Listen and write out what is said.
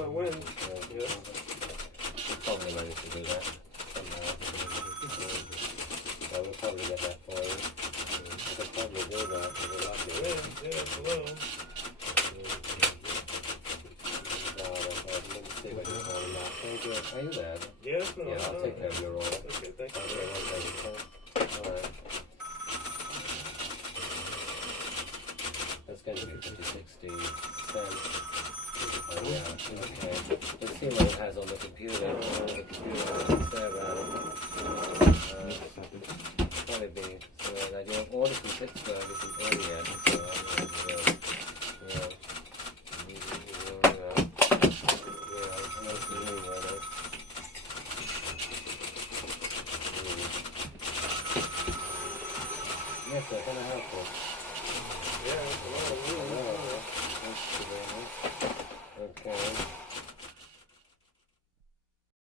my wins. Yeah. We'll probably manage to do that somehow. So we'll probably get that for you. We could probably do that if we like it. Yeah, hello. Let me see if I can hold them out. Can you pay that? Yeah, no, Yeah, I'll take care of your order. Okay, thank you. Alright. That's going to be 50-60 cents. Oh yeah, okay. Let's see what it has on the computer. The computer doesn't say about it. Probably be that your order from Pittsburgh isn't in yet, so I'm going to Yes, sir, can I help you? Yeah, hello. Thank you very much. Okay.